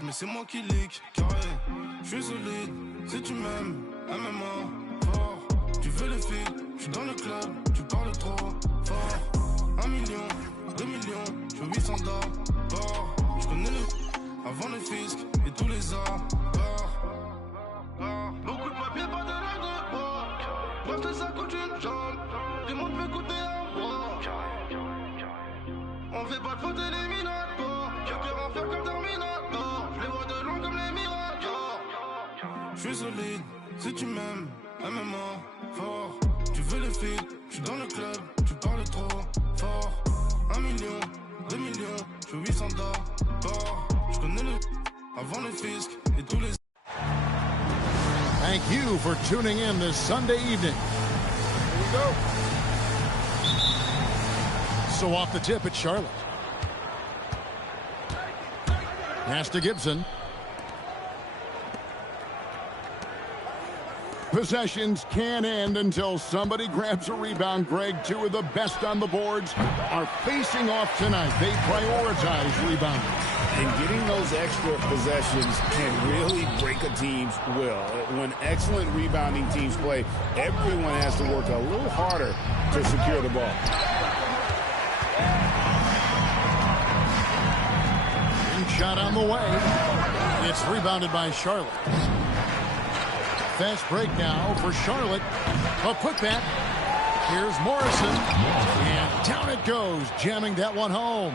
change, mais c'est moi qui leak. Carré, j'suis solide, si tu m'aimes, MMA, fort. Tu veux les filles, j'suis dans le club, tu parles trop fort. 1 million, 2 millions, j'veux 800 d'abord. J'connais le avant le fisc et tous les arts. Beaucoup de papier, pas de langue de bois. Bref, ça coûte une jambe. Tout le monde veut goûter à moi. On fait pas de faute éliminatoire. Joker en faire comme Terminator. Je les vois de loin comme les miracles. Je suis solide, si tu m'aimes, MMA, fort. Tu veux les filles, je suis dans le club, tu parles trop fort. 1 million, 2 millions, je veux 800 d'abord. Je connais le avant le fisc et tous les. Thank you for tuning in this Sunday evening. Here we go. So off the tip, it's Charlotte. Pass to Gibson. Possessions can't end until somebody grabs a rebound, Greg. Two of the best on the boards are facing off tonight. They prioritize rebounding. And getting those extra possessions can really break a team's will. When excellent rebounding teams play, everyone has to work a little harder to secure the ball. Shot on the way. It's rebounded by Charlotte. Fast break now for Charlotte. A putback. Here's Morrison. And down it goes, jamming that one home.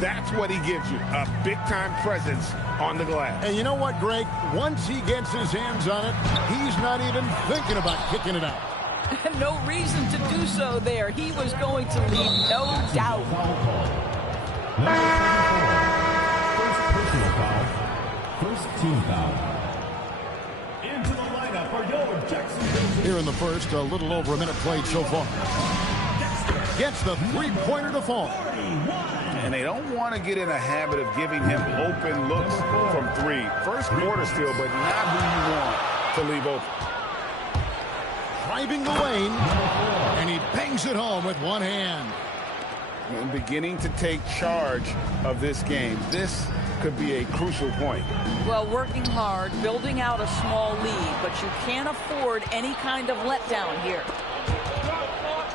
That's what he gives you, a big-time presence on the glass. And you know what, Greg? Once he gets his hands on it, he's not even thinking about kicking it out. No reason to do so there. He was going to leave no doubt. First team foul. Into the lineup for your Jacksonville. Here in the first, a little over a minute played so far. Gets the three-pointer to fall. And they don't want to get in a habit of giving him open looks from three. First quarter still, but not who you want to leave open. Driving the lane, and he bangs it home with one hand. And beginning to take charge of this game. This could be a crucial point. Well, working hard, building out a small lead, but you can't afford any kind of letdown here.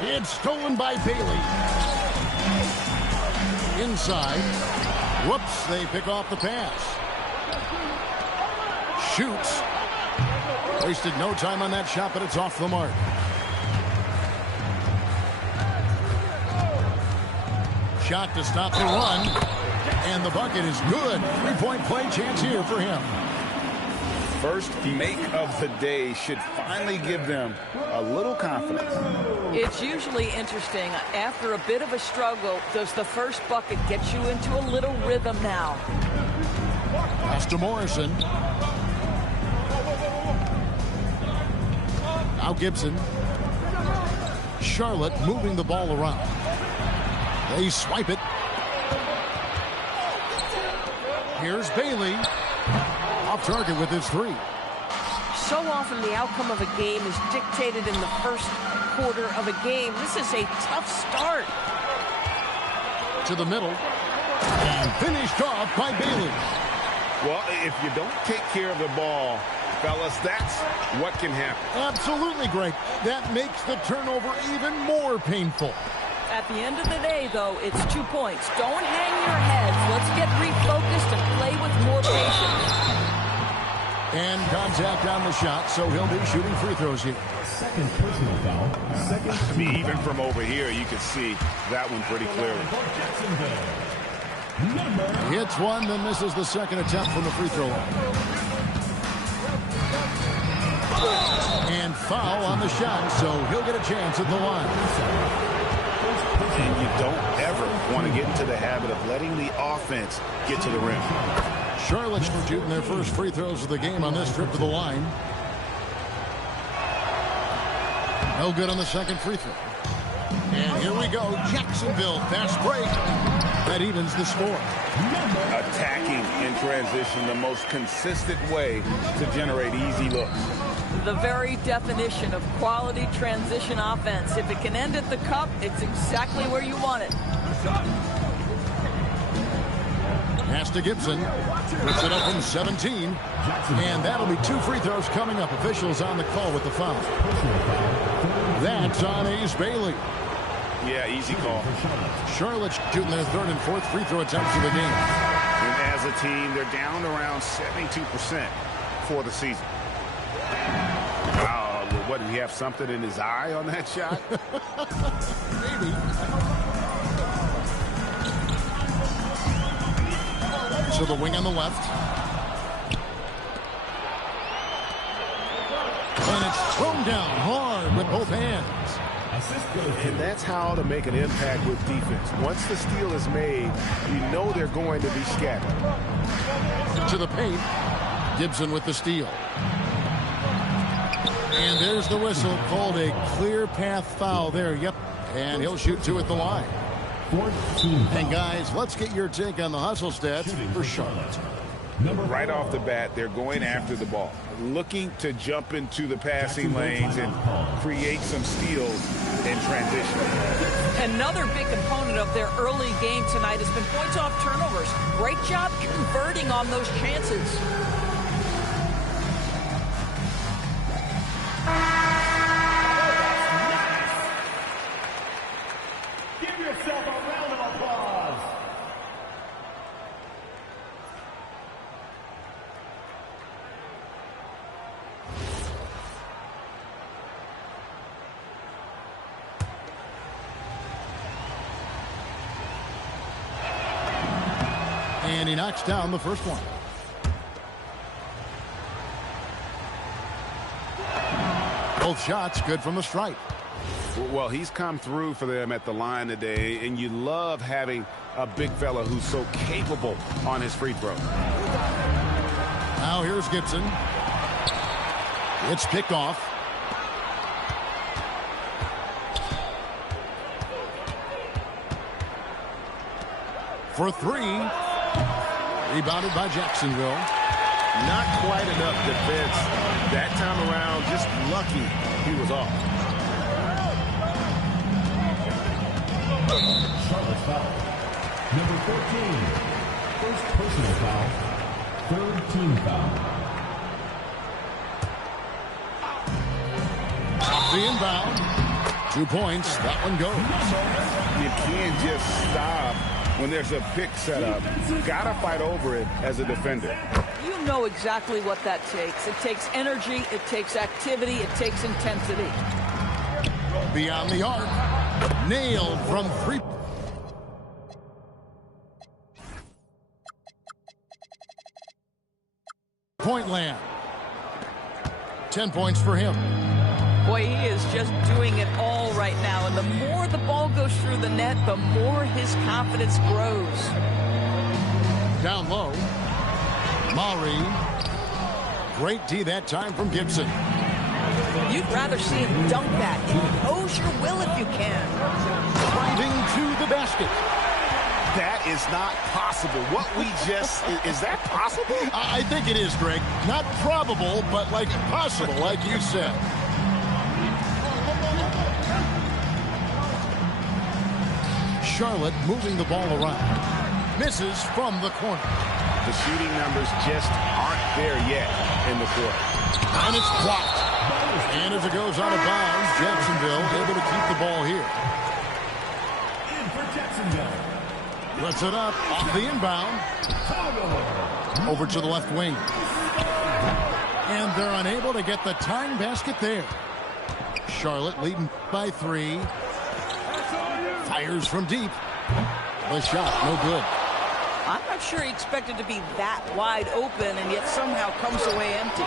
It's stolen by Bailey. Inside. Whoops, they pick off the pass. Shoots. Wasted no time on that shot, but it's off the mark. Shot to stop the run. And the bucket is good. Three-point play chance here for him. First make of the day should finally give them a little confidence. It's usually interesting. After a bit of a struggle, does the first bucket get you into a little rhythm now? Pass to Morrison. Now Gibson. Charlotte moving the ball around. They swipe it. Here's Bailey. Off target with his three. So often the outcome of a game is dictated in the first quarter of a game. This is a tough start. To the middle. And finished off by Bailey. Well, if you don't take care of the ball, fellas, that's what can happen. Absolutely, Greg. That makes the turnover even more painful. At the end of the day, though, it's 2 points. Don't hang your heads. Let's get refocused and play with more patience. And contact on the shot, so he'll be shooting free throws here. Second personal foul. I mean, even from over here, you can see that one pretty clearly. Hits one, then misses the second attempt from the free throw line. And foul on the shot, so he'll get a chance at the line. And you don't ever want to get into the habit of letting the offense get to the rim. Charlotte's shooting their first free throws of the game on this trip to the line. No good on the second free throw. And here we go. Jacksonville, fast break. That evens the score. Attacking in transition, the most consistent way to generate easy looks. The very definition of quality transition offense. If it can end at the cup, it's exactly where you want it. Pass to Gibson. Puts it up from 17. And that'll be 2 free throws coming up. Officials on the call with the foul. That's on Ace Bailey. Yeah, easy call. Charlotte shooting their 3rd and 4th free throw attempts of the game. And as a team, they're down around 72% for the season. Wow, what, did he have something in his eye on that shot? Maybe. So the wing on the left. And it's thrown down hard with both hands. And that's how to make an impact with defense. Once the steal is made, you know they're going to be scattered. To the paint. Gibson with the steal. And there's the whistle. Called a clear path foul there. Yep. And he'll shoot 2 at the line. 14. And guys, let's get your take on the hustle stats for Charlotte. Right off the bat, they're going after the ball, looking to jump into the passing lanes and create some steals in transition. Another big component of their early game tonight has been points off turnovers. Great job converting on those chances. Give yourself a round of applause. And he knocks down the first one. Both shots good from the stripe. Well, he's come through for them at the line today, and you love having a big fella who's so capable on his free throw. Now here's Gibson. It's picked off. For 3. Rebounded by Jacksonville. Not quite enough defense that time around. Just lucky he was off. Charlotte's foul. Number 14. First personal foul. 3rd team foul. The inbound. 2 points. That one goes. You can't just stop when there's a pick set up. Gotta fight over it as a defender. You know exactly what that takes. It takes energy, it takes activity, it takes intensity. Beyond the arc. Nailed from 3. Point land. 10 points for him. Boy, he is just doing it all right now. And the more the ball goes through the net, the more his confidence grows. Down low. Maury. Great D that time from Gibson. You'd rather see him dunk that. Impose your will if you can. Driving to the basket. That is not possible. What we just, is that possible? I think it is, Greg. Not probable, but like possible, like you said. Charlotte moving the ball around. Misses from the corner. The shooting numbers just aren't there yet in the quarter. And it's blocked. And as it goes out of bounds, Jacksonville able to keep the ball here. In for Jacksonville. Puts it up off the inbound. Over to the left wing. And they're unable to get the tying basket there. Charlotte leading by 3. Fires from deep. The shot, no good. I'm not sure he expected to be that wide open and yet somehow comes away empty.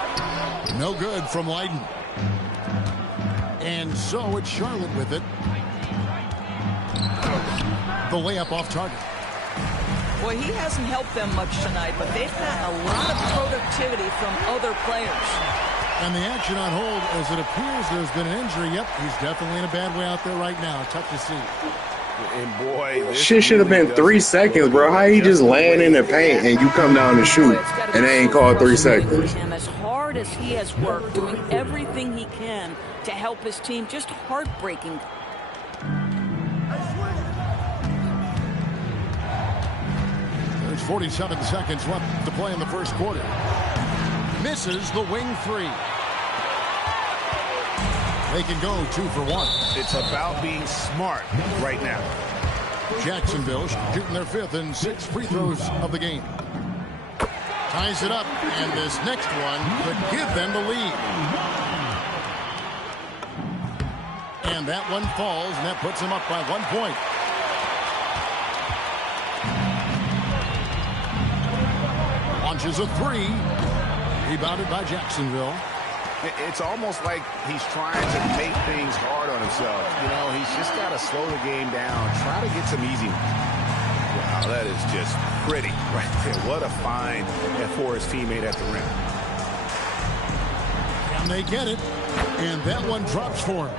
No good from Leiden. And so it's Charlotte with it. The layup off target. Boy, he hasn't helped them much tonight, but they've got a lot of productivity from other players. And the action on hold as it appears there's been an injury. Yep, he's definitely in a bad way out there right now. Tough to see. And boy, shit should have been 3 seconds, bro. How you just laying in the paint and you come down and shoot and they ain't called 3 seconds? And as hard as he has worked, doing everything he can to help his team, just heartbreaking. There's 47 seconds left to play in the first quarter. Misses the wing three. They can go 2 for 1. It's about being smart right now. Jacksonville shooting their 5th and 6th free throws of the game. Ties it up, and this next one could give them the lead. And that one falls, and that puts them up by 1 point. Launches a three. Rebounded by Jacksonville. It's almost like he's trying to make things hard on himself. You know, he's just got to slow the game down, try to get some easy. Wow, that is just pretty right there. What a find for his teammate at the rim. And they get it, and that one drops for him.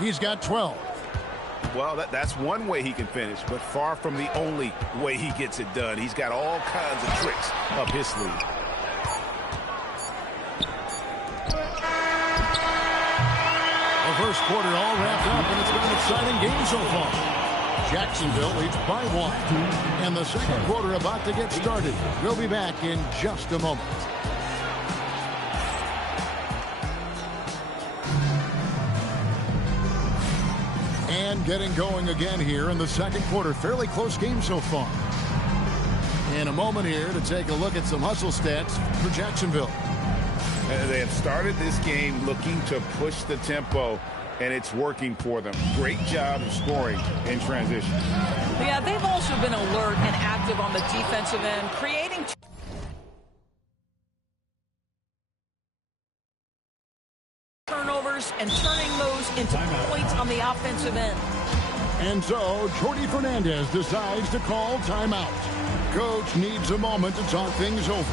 He's got 12. Well, that's one way he can finish, but far from the only way he gets it done. He's got all kinds of tricks up his sleeve. The first quarter all wrapped up, and it's been an exciting game so far. Jacksonville leads by 1, and the second quarter about to get started. We'll be back in just a moment. And getting going again here in the second quarter. Fairly close game so far. In a moment here to take a look at some hustle stats for Jacksonville. They have started this game looking to push the tempo, and it's working for them. Great job of scoring in transition. Yeah, they've also been alert and active on the defensive end, creating turnovers and turning those into points on the offensive end. And so, Jordi Fernandez decides to call timeout. Coach needs a moment to talk things over.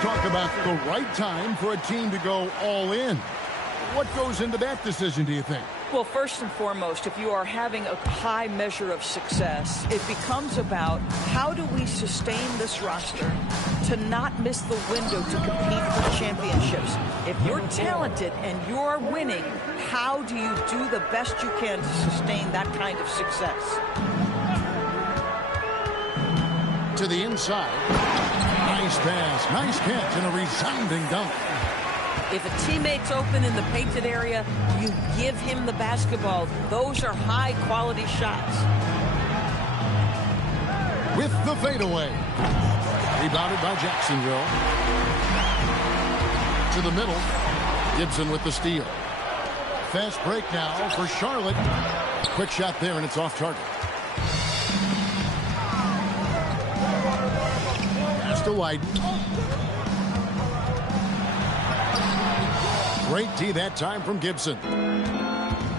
Talk about the right time for a team to go all in. What goes into that decision, do you think? Well, first and foremost, if you are having a high measure of success, it becomes about how do we sustain this roster to not miss the window to compete for championships. If you're talented and you're winning, how do you do the best you can to sustain that kind of success? To the inside. Nice pass, nice catch, and a resounding dunk. If a teammate's open in the painted area, you give him the basketball. Those are high-quality shots. With the fadeaway. Rebounded by Jacksonville. To the middle. Gibson with the steal. Fast break now for Charlotte. Quick shot there, and it's off target. To White. Great tee that time from Gibson.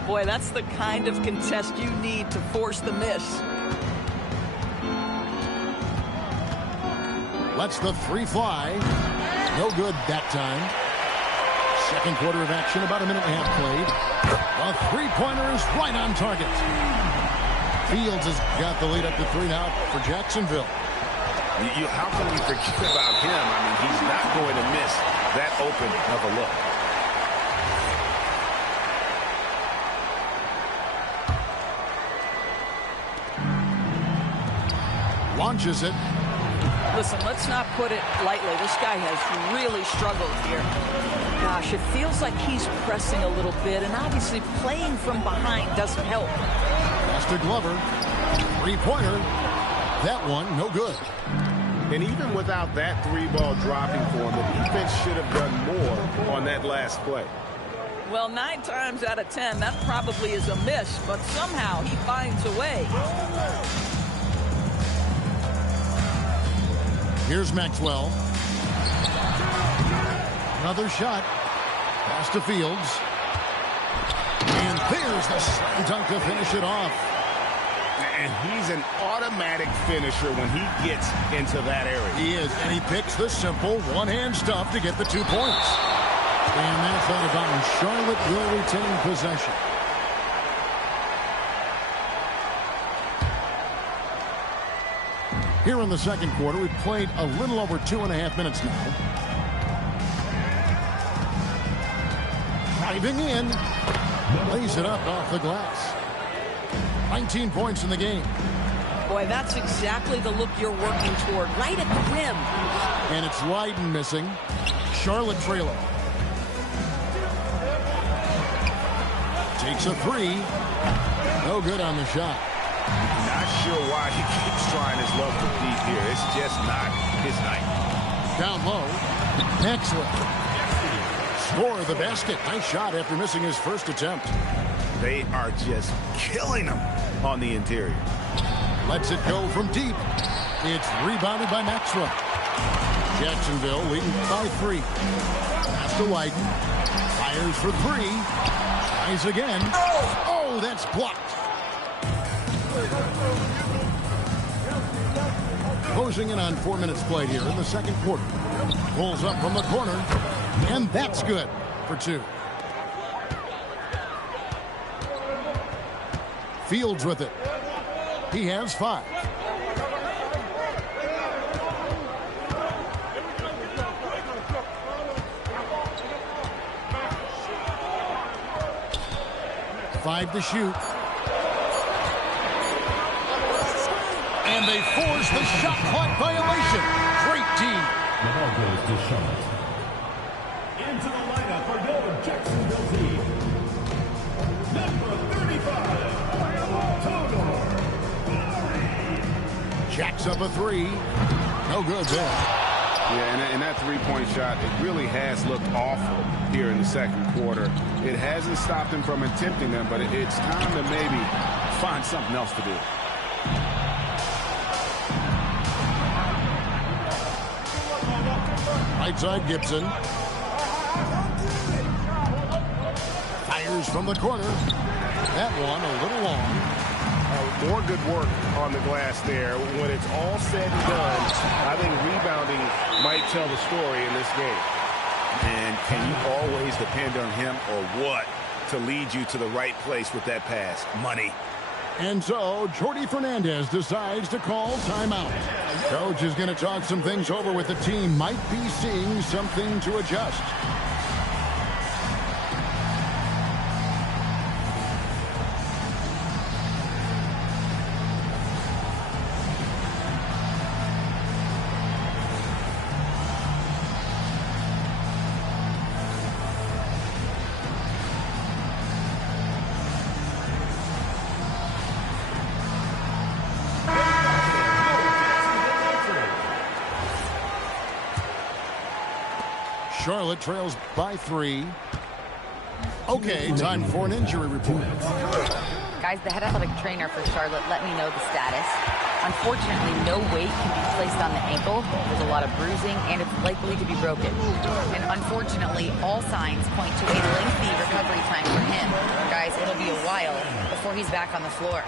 Boy, that's the kind of contest you need to force the miss. Lets the three fly. No good that time. Second quarter of action, about a minute and a half played. A three-pointer is right on target. Fields has got the lead up to 3 now for Jacksonville. How can we forget about him? I mean, he's not going to miss that open of a look. Launches it. Listen, let's not put it lightly. This guy has really struggled here. Gosh, it feels like he's pressing a little bit, and obviously playing from behind doesn't help. Pass to Glover. Three-pointer. That one, no good. And even without that three ball dropping for him, the defense should have done more on that last play. Well, 9 times out of 10, that probably is a miss, but somehow he finds a way. Here's Maxwell. Another shot. Pass to Fields. And there's the slam dunk to finish it off. And he's an automatic finisher when he gets into that area. He is, and he picks the simple one-hand stuff to get the 2 points. And that's out of bounds. Charlotte will retain possession. Here in the second quarter, we've played a little over 2.5 minutes now. Driving in, lays it up off the glass. 19 points in the game. Boy, that's exactly the look you're working toward, right at the rim. And it's Lydon missing. Charlotte trailing. Takes a 3. No good on the shot. Not sure why he keeps trying his luck with deep here. It's just not his night. Down low. Excellent. Score the basket. Nice shot after missing his first attempt. They are just killing him on the interior. Lets it go from deep. It's rebounded by Maxwell. Jacksonville leading by 3. Pass to Lydon. Fires for 3. Tries again. Oh, that's blocked. Closing in on 4 minutes played here in the second quarter. Pulls up from the corner, and that's good for 2. Fields with it. He has 5. Five to shoot. And they force the shot clock violation. Great team. The ball goes to Charlotte. Into the lineup for your Jacksonville team. Number 35, Todor. Jacks up a 3. No good there. Yeah, and that three-point shot, it really has looked awful here in the second quarter. It hasn't stopped him from attempting them, but it's time to maybe find something else to do. Right side, Gibson. Fires from the corner. That one a little long. More good work on the glass there. When it's all said and done, I think rebounding might tell the story in this game. And can you always depend on him or what to lead you to the right place with that pass? Money. And so, Jordi Fernandez decides to call timeout. Coach is going to talk some things over with the team. Might be seeing something to adjust. Charlotte trails by 3. Okay, time for an injury report. Guys, the head athletic trainer for Charlotte let me know the status. Unfortunately, no weight can be placed on the ankle. There's a lot of bruising, and it's likely to be broken. And unfortunately, all signs point to a lengthy recovery time for him. Guys, it'll be a while before he's back on the floor.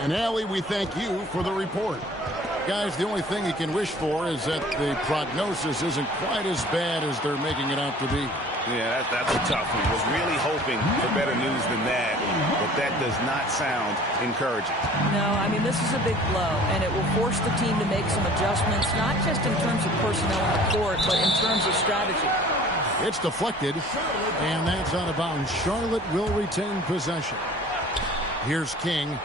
And Allie, we thank you for the report. Guys, the only thing you can wish for is that the prognosis isn't quite as bad as they're making it out to be. Yeah, that's a tough one. Was really hoping for better news than that, but that does not sound encouraging. No, I mean, this is a big blow, and it will force the team to make some adjustments, not just in terms of personnel on the court, but in terms of strategy. It's deflected, and that's out of bounds. Charlotte will retain possession. Here's King.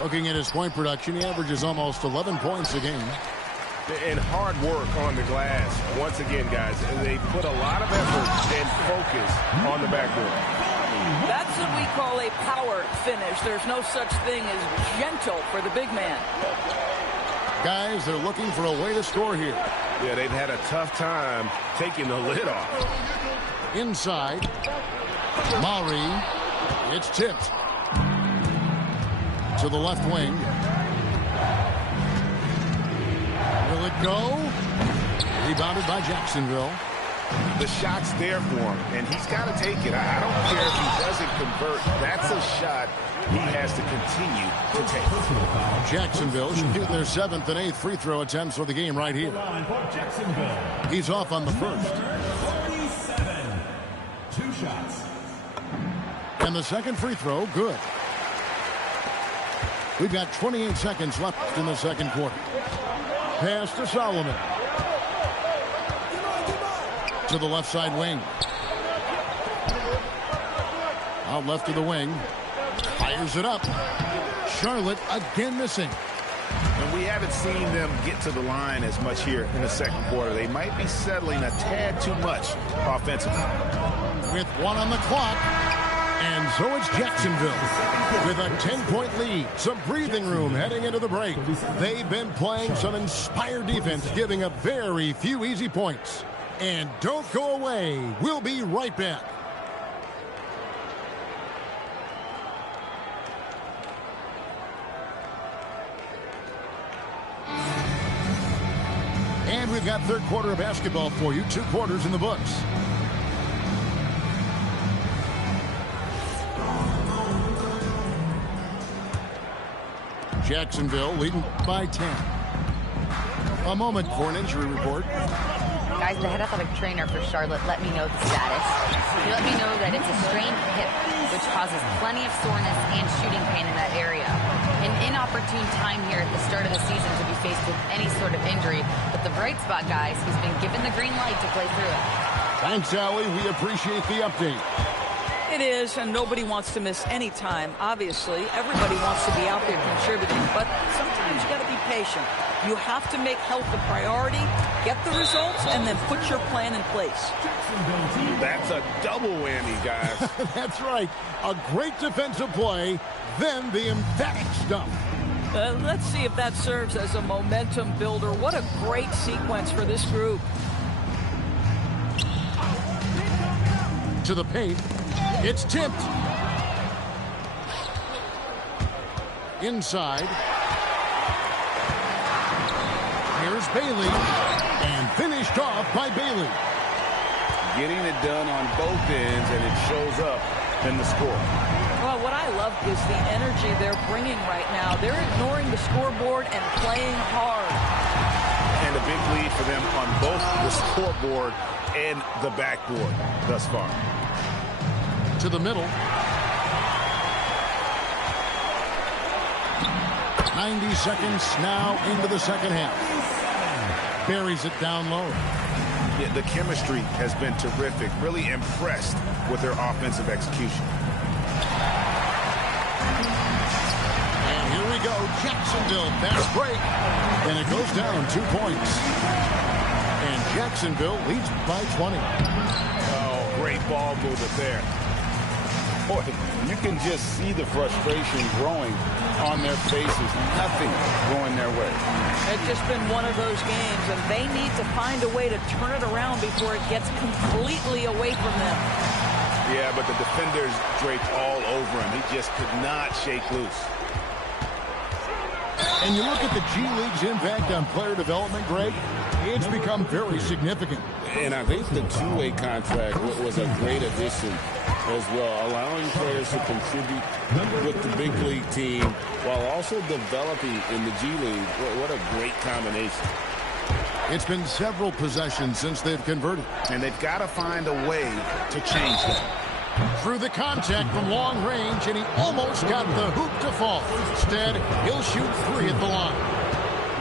Looking at his point production, he averages almost 11 points a game. And hard work on the glass. Once again, guys, they put a lot of effort and focus on the backboard. That's what we call a power finish. There's no such thing as gentle for the big man. Guys, they're looking for a way to score here. Yeah, they've had a tough time taking the lid off. Inside. Maury. It's tipped to the left wing. Will it go? Rebounded by Jacksonville. The shot's there for him, and he's got to take it. I don't care if he doesn't convert. That's a shot he has to continue to take. Jacksonville shooting their 7th and 8th free throw attempts for the game right here. He's off on the first. 47. 2 shots. And the second free throw, good. We've got 28 seconds left in the second quarter. Pass to Solomon. To the left side wing. Out left to the wing. Fires it up. Charlotte again missing. And we haven't seen them get to the line as much here in the second quarter. They might be settling a tad too much offensively. With 1 on the clock. And so it's Jacksonville with a 10-point lead. Some breathing room heading into the break. They've been playing some inspired defense, giving up very few easy points. And don't go away. We'll be right back. And we've got third quarter of basketball for you. 2 quarters in the books. Jacksonville leading by 10. A moment for an injury report. Guys, the head athletic trainer for Charlotte let me know the status. He let me know that it's a strained hip, which causes plenty of soreness and shooting pain in that area. An inopportune time here at the start of the season to be faced with any sort of injury. But the bright spot, guys, he's been given the green light to play through it. Thanks, Allie. We appreciate the update. It is, and nobody wants to miss any time, obviously. Everybody wants to be out there contributing, but sometimes you got to be patient. You have to make health a priority, get the results, and then put your plan in place. That's a double whammy, guys. That's right. A great defensive play, then the emphatic stuff. Let's see if that serves as a momentum builder. What a great sequence for this group. To the paint. It's tipped. Inside. Here's Bailey. And finished off by Bailey. Getting it done on both ends, and it shows up in the score. Well, what I love is the energy they're bringing right now. They're ignoring the scoreboard and playing hard. And a big lead for them on both the scoreboard and the backboard thus far. To the middle. 90 seconds now into the second half. Buries it down low. Yeah, the chemistry has been terrific. Really impressed with their offensive execution. And here we go. Jacksonville, fast break. And it goes down 2 points. And Jacksonville leads by 20. Oh, great ball movement there. Boy, you can just see the frustration growing on their faces. Nothing going their way. It's just been one of those games, and they need to find a way to turn it around before it gets completely away from them. Yeah, but the defenders draped all over him. He just could not shake loose. And you look at the G League's impact on player development, Greg, it's become very significant. And I think the two-way contract was a great addition as well, allowing players to contribute with the big league team while also developing in the G League. What a great combination. It's been several possessions since they've converted. And they've got to find a way to change that. Through the contact from long range, and he almost got the hoop to fall. Instead, he'll shoot 3 at the line.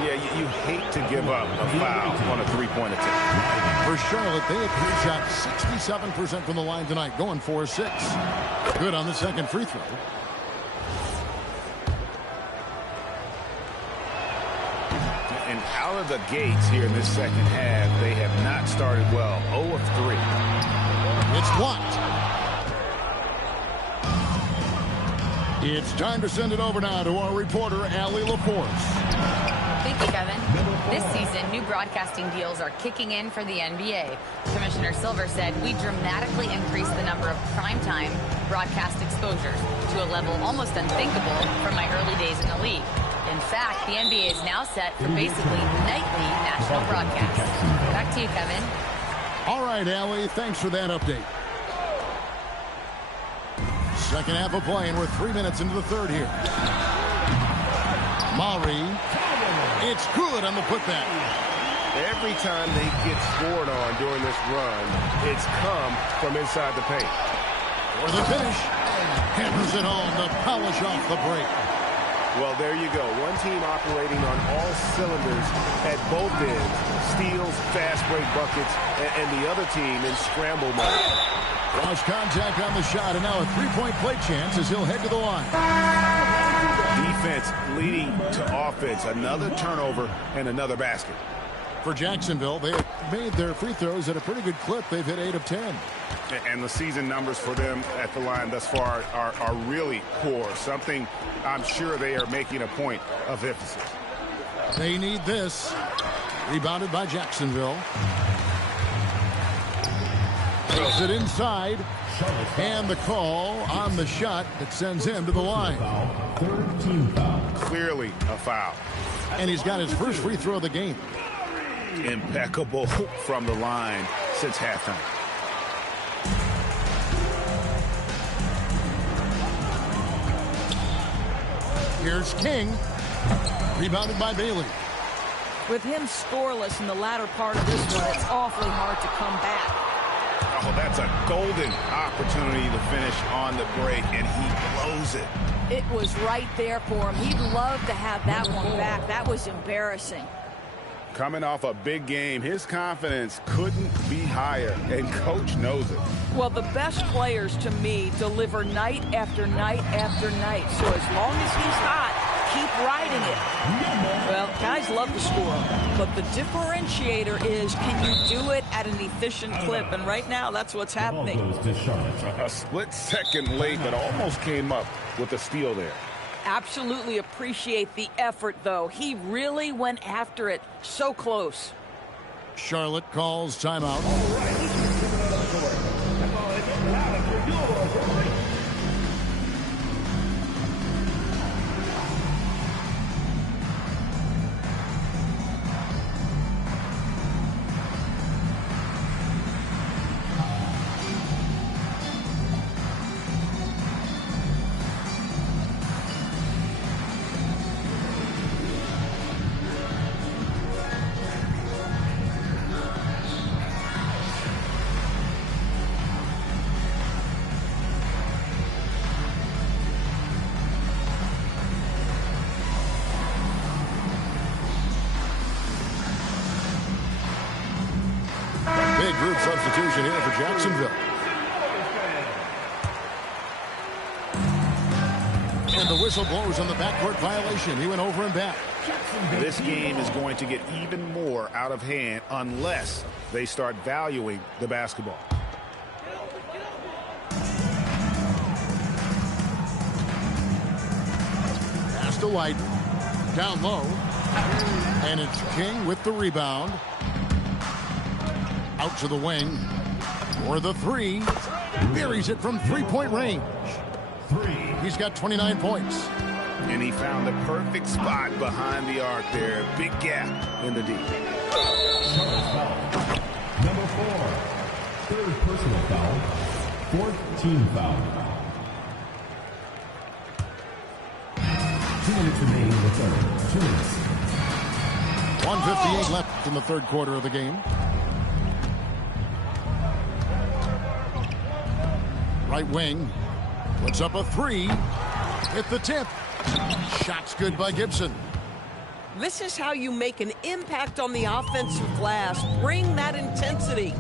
Yeah, you hate to give up a foul on a three-point attempt. For Charlotte, they have shot 67% from the line tonight, going 4-6. Good on the second free throw. And out of the gates here in this second half, they have not started well. 0 of 3. It's blocked. It's time to send it over now to our reporter, Allie LaForce. Thank you, Kevin. This season, new broadcasting deals are kicking in for the NBA. Commissioner Silver said we dramatically increased the number of primetime broadcast exposures to a level almost unthinkable from my early days in the league. In fact, the NBA is now set for basically nightly national broadcasts. Back to you, Kevin. All right, Allie, thanks for that update. Second half of play, and we're 3 minutes into the third here. Maury. It's good on the putback. Every time they get scored on during this run, it's come from inside the paint. For the finish. Hammers it home to polish off the break. Well, there you go. One team operating on all cylinders at both ends. Steals, fast break buckets, and the other team in scramble mode. Lost contact on the shot, and now a three-point play chance as he'll head to the line. Defense leading to offense. Another turnover and another basket. For Jacksonville, they have made their free throws at a pretty good clip. They've hit 8 of 10. And the season numbers for them at the line thus far are really poor. Something I'm sure they are making a point of emphasis. They need this. Rebounded by Jacksonville. Throws it inside. And the call on the shot that sends him to the line. Clearly a foul. And he's got his first free throw of the game. Impeccable from the line since halftime. Here's King. Rebounded by Bailey. With him scoreless in the latter part of this one, it's awfully hard to come back. Oh, that's a golden opportunity to finish on the break, and he blows it. It was right there for him. He'd love to have that one back. That was embarrassing. Coming off a big game, his confidence couldn't be higher, and Coach knows it. Well, the best players, to me, deliver night after night after night. So as long as he's hot, keep riding it. Well, guys love to score, but the differentiator is, can you do it at an efficient clip? And right now, that's what's happening. A split second late, but almost came up with a steal there. Absolutely appreciate the effort, though. He really went after it. So close. Charlotte calls timeout. Big group substitution here for Jacksonville. And the whistle blows on the backcourt violation. He went over and back. This game is going to get even more out of hand unless they start valuing the basketball. Pass to White. Down low. And it's King with the rebound. Out to the wing. For the three. Buries it from three-point range. He's got 29 points. And he found the perfect spot behind the arc there. Big gap in the D. Number 4. Third personal foul. Fourth team foul. 2 minutes remaining in the third. 2 minutes. 1:58 left in the third quarter of the game. Right wing. Puts up a three. Hit the tip. Shot's good by Gibson. This is how you make an impact on the offensive glass. Bring that intensity.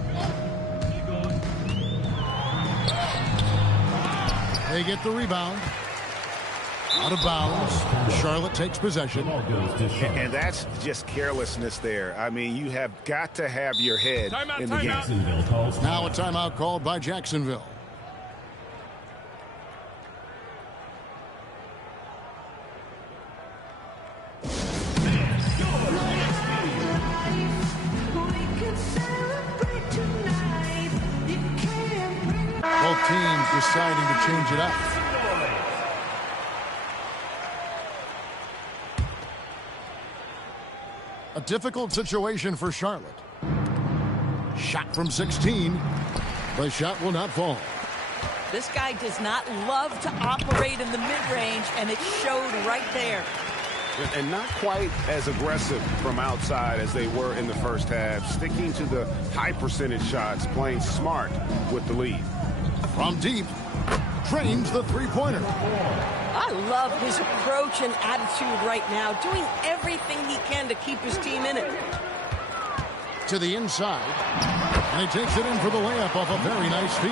They get the rebound. Out of bounds. Charlotte takes possession. And that's just carelessness there. I mean, you have got to have your head in the game. Now a timeout called by Jacksonville. Both teams deciding to change it up. A difficult situation for Charlotte. Shot from 16. The shot will not fall. This guy does not love to operate in the mid-range, and it showed right there. And not quite as aggressive from outside as they were in the first half. Sticking to the high percentage shots, playing smart with the lead. From deep, trains the three-pointer. I love his approach and attitude right now, doing everything he can to keep his team in it. To the inside, and he takes it in for the layup off a very nice feed.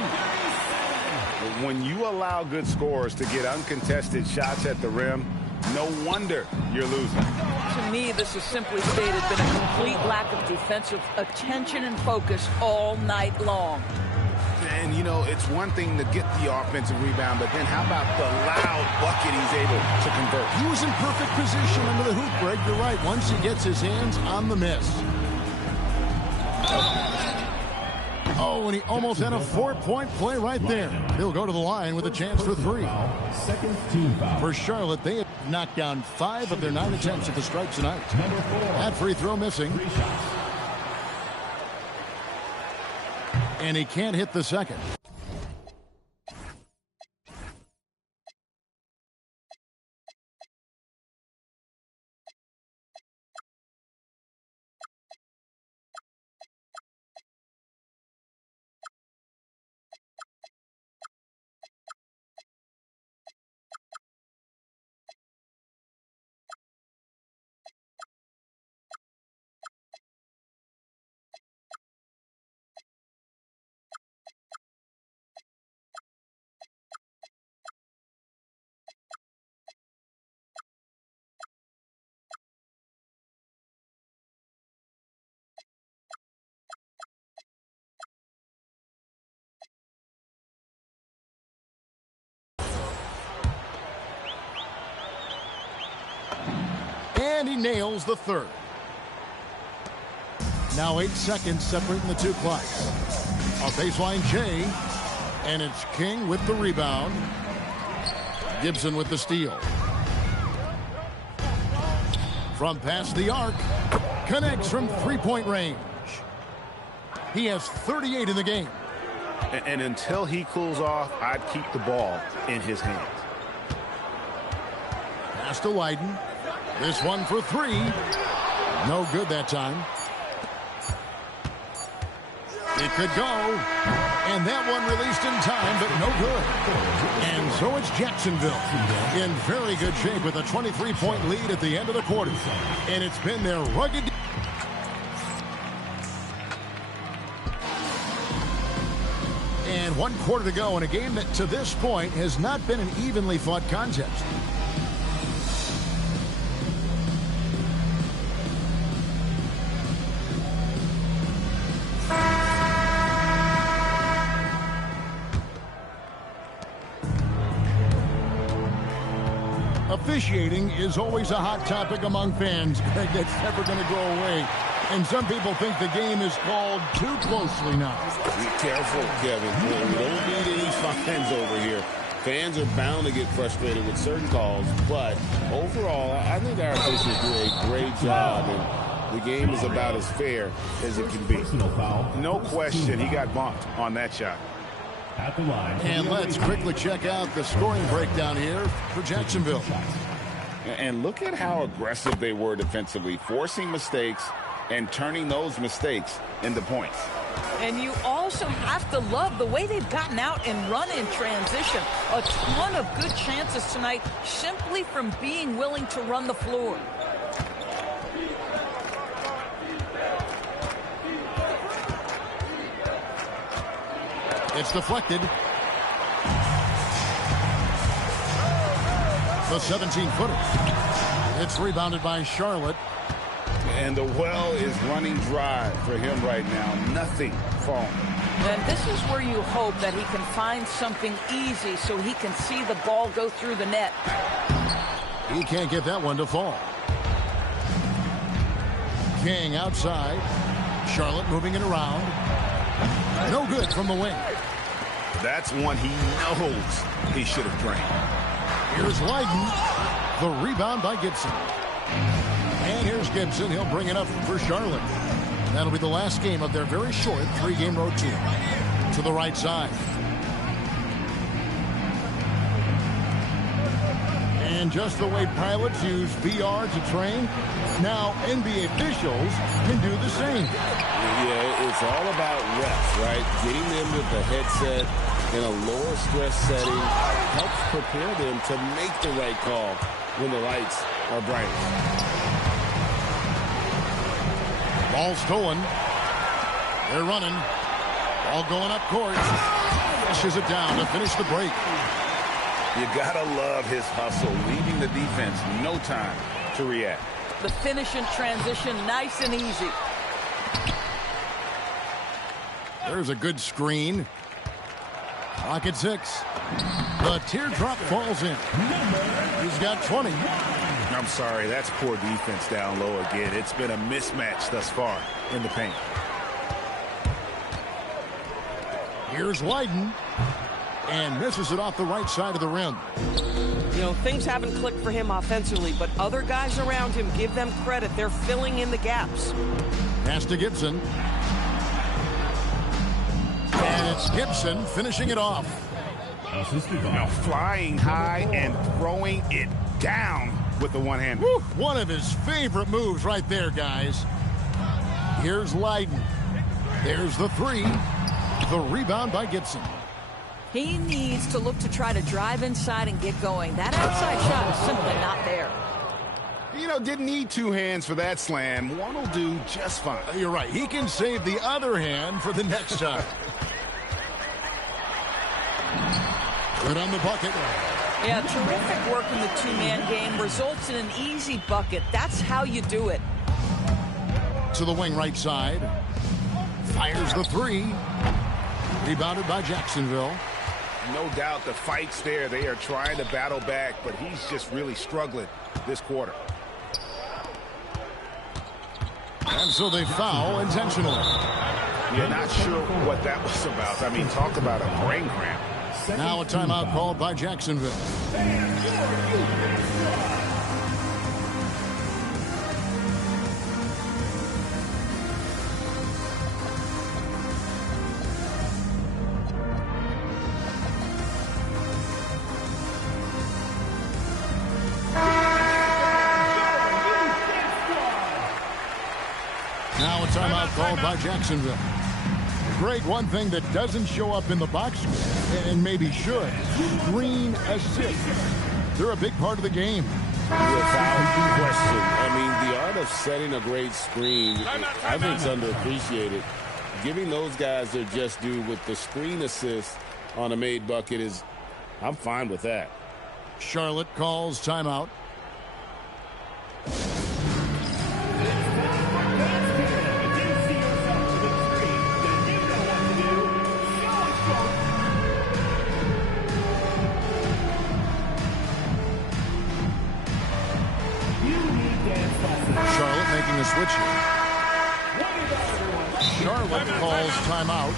When you allow good scorers to get uncontested shots at the rim, no wonder you're losing. To me, this has simply stated been a complete lack of defensive attention and focus all night long. And, you know, it's one thing to get the offensive rebound, but then how about the loud bucket he's able to convert? He was in perfect position under the hoop break. You're right, once he gets his hands on the miss. Oh, and he almost had a 4-point play right there. He'll go to the line with a chance for 3. Second team foul. For Charlotte, they have knocked down 5 of their 9 attempts at the stripe tonight. Number 4. That free throw missing. 3 shots. And he can't hit the second. And he nails the third. Now 8 seconds separating the two clocks. A baseline J, and it's King with the rebound. Gibson with the steal. From past the arc, connects from three-point range. He has 38 in the game. And until he cools off, I'd keep the ball in his hands. Pass to Lydon. This one for 3. No good that time. It could go. And that one released in time, but no good. And so it's Jacksonville in very good shape with a 23-point lead at the end of the quarter. And it's been their rugged... And 1 quarter to go in a game that to this point has not been an evenly fought contest. Officiating is always a hot topic among fans. That's never going to go away. And some people think the game is called too closely now. Be careful, Kevin. We don't need any fines over here. Fans are bound to get frustrated with certain calls, but overall, I think our officials do a great job, and the game is about as fair as it can be. No question, he got bumped on that shot. At the line. And let's quickly check out the scoring breakdown here for Jacksonville. And look at how aggressive they were defensively, forcing mistakes and turning those mistakes into points. And you also have to love the way they've gotten out and run in transition. A ton of good chances tonight simply from being willing to run the floor. It's deflected. The 17-footer. It's rebounded by Charlotte. And the well is running dry for him right now. Nothing falling. And this is where you hope that he can find something easy so he can see the ball go through the net. He can't get that one to fall. King outside. Charlotte moving it around. No good from the wing. That's one he knows he should have drained. Here's Lydon. The rebound by Gibson. And here's Gibson. He'll bring it up for Charlotte. That'll be the last game of their very short 3-game road tour. To the right side. And just the way pilots use VR to train, now NBA officials can do the same. Yeah, it's all about reps, right? Getting them with the headset in a lower stress setting helps prepare them to make the right call when the lights are brightest. Ball stolen. They're running. Ball going up court. Pushes it down to finish the break. You gotta love his hustle, leaving the defense no time to react. The finish in transition, nice and easy. There's a good screen. Clock at 6. The teardrop falls in. He's got 20. I'm sorry, that's poor defense down low again. It's been a mismatch thus far in the paint. Here's Lydon. And misses it off the right side of the rim. You know, things haven't clicked for him offensively, but other guys around him, give them credit. They're filling in the gaps. Pass to Gibson. And it's Gibson finishing it off. Now flying high and throwing it down with the one-hand. One of his favorite moves right there, guys. Here's Lydon. There's the 3. The rebound by Gibson. He needs to look to try to drive inside and get going. That outside shot is simply not there. You know, didn't need 2 hands for that slam. One will do just fine. You're right. He can save the other hand for the next time. Good on the bucket. Yeah, terrific work in the 2-man game. Results in an easy bucket. That's how you do it. To the wing right side. Fires the 3. Rebounded by Jacksonville. No doubt the fight's there. They are trying to battle back, but he's just really struggling this quarter. And so they foul intentionally. You're not sure what that was about. I mean, talk about a brain cramp. Now a timeout called by Jacksonville. Now a timeout called by Jacksonville. Greg, one thing that doesn't show up in the box score, and maybe should, screen assists. They're a big part of the game. Without question. I mean, the art of setting a great screen, I think, is underappreciated. Giving those guys their just due with the screen assist on a made bucket is, I'm fine with that. Charlotte calls timeout. Charlotte making a switch here. Charlotte calls timeout.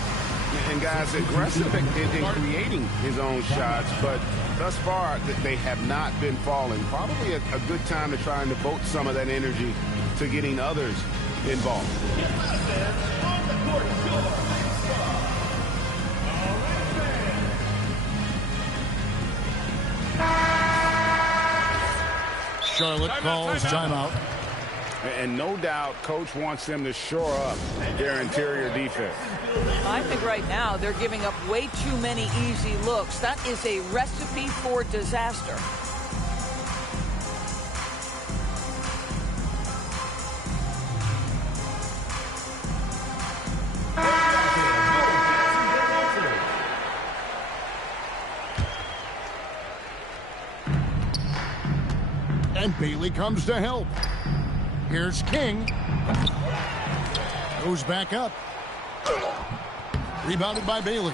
And guys, aggressive in creating his own shots, but thus far they have not been falling. Probably a good time to try and devote some of that energy to getting others involved. Charlotte calls timeout. And no doubt Coach wants them to shore up their interior defense. I think right now they're giving up way too many easy looks. That is a recipe for disaster. And Bailey comes to help. Here's King. Goes back up. Rebounded by Bailey.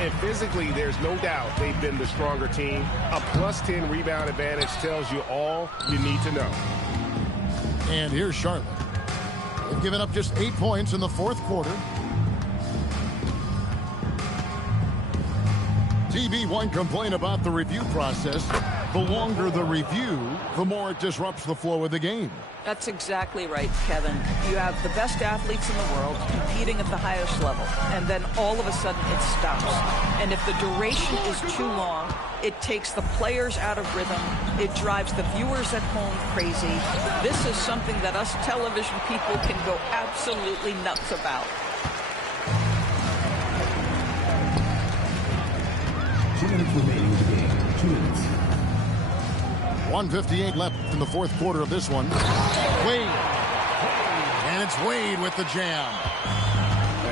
And physically, there's no doubt they've been the stronger team. A +10 rebound advantage tells you all you need to know. And here's Charlotte. They've given up just 8 points in the fourth quarter. TB1 complain about the review process. The longer the review, the more it disrupts the flow of the game. That's exactly right, Kevin. You have the best athletes in the world competing at the highest level, and then all of a sudden it stops. And if the duration is too long, it takes the players out of rhythm. It drives the viewers at home crazy. This is something that us television people can go absolutely nuts about. 2 minutes remaining in the game. 2 minutes. 1:58 left in the fourth quarter of this one. Wade. And it's Wade with the jam.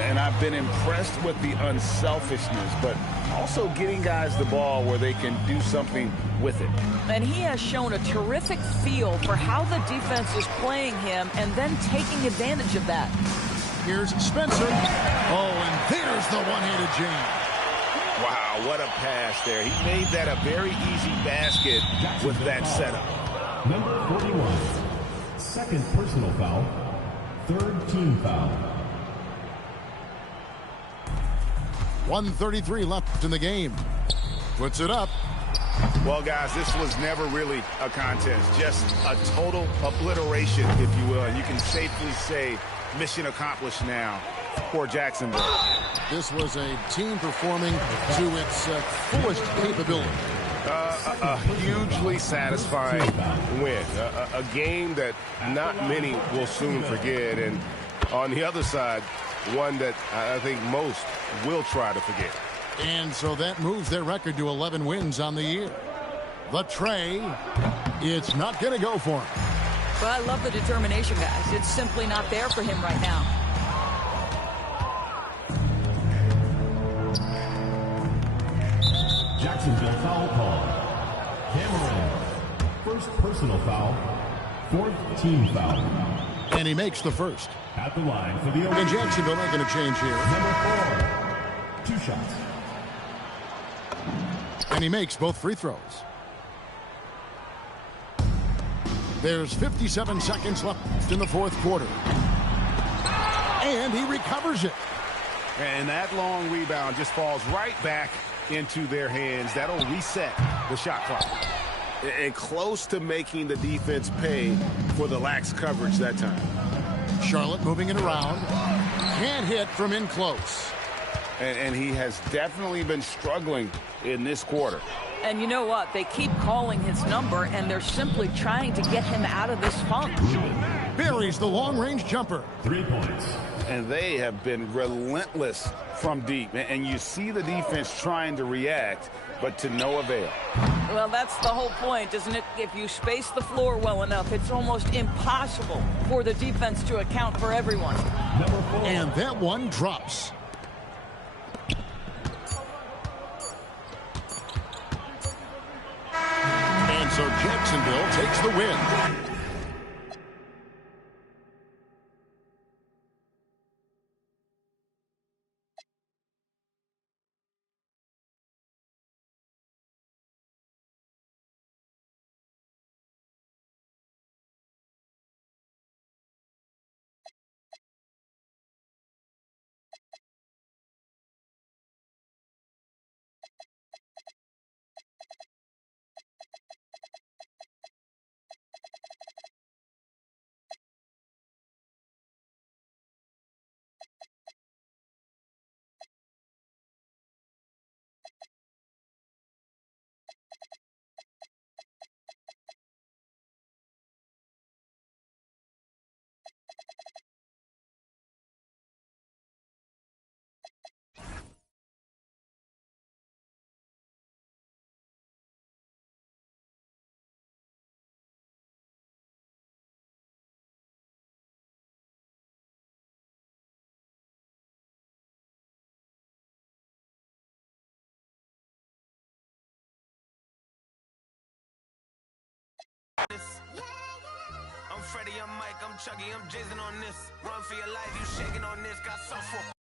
And I've been impressed with the unselfishness, but also getting guys the ball where they can do something with it. And he has shown a terrific feel for how the defense is playing him and then taking advantage of that. Here's Spencer. Oh, and there's the one-handed jam. Wow, what a pass there. He made that a very easy basket with that setup. Number 41. Second personal foul. Third team foul. 1:33 left in the game. Puts it up. Well, guys, this was never really a contest. Just a total obliteration, if you will. And you can safely say mission accomplished now for Jacksonville. This was a team performing to its fullest capability. A hugely satisfying win. A game that not many will soon forget. And on the other side, one that I think most will try to forget. And so that moves their record to 11 wins on the year. The tray, it's not going to go for him. But I love the determination, guys. It's simply not there for him right now. Jacksonville foul call. Cameron. First personal foul. Fourth team foul. And he makes the first. At the line for the And Jacksonville making a change here. Number 4. 2 shots. And he makes both free throws. There's 57 seconds left in the fourth quarter. And he recovers it. And that long rebound just falls right back into their hands. That'll reset the shot clock. And close to making the defense pay for the lax coverage that time. Charlotte moving it around. Can't hit from in close. And he has definitely been struggling in this quarter. And you know what? They keep calling his number, and they're simply trying to get him out of this funk. Buries the long-range jumper. 3 points. And they have been relentless from deep. And you see the defense trying to react, but to no avail. Well, that's the whole point, isn't it? If you space the floor well enough, it's almost impossible for the defense to account for everyone. Number 4. And that one drops. And so Jacksonville takes the win. I'm Freddie, I'm Mike, I'm Chucky, I'm jizzing on this. Run for your life, you shaking on this, got soft for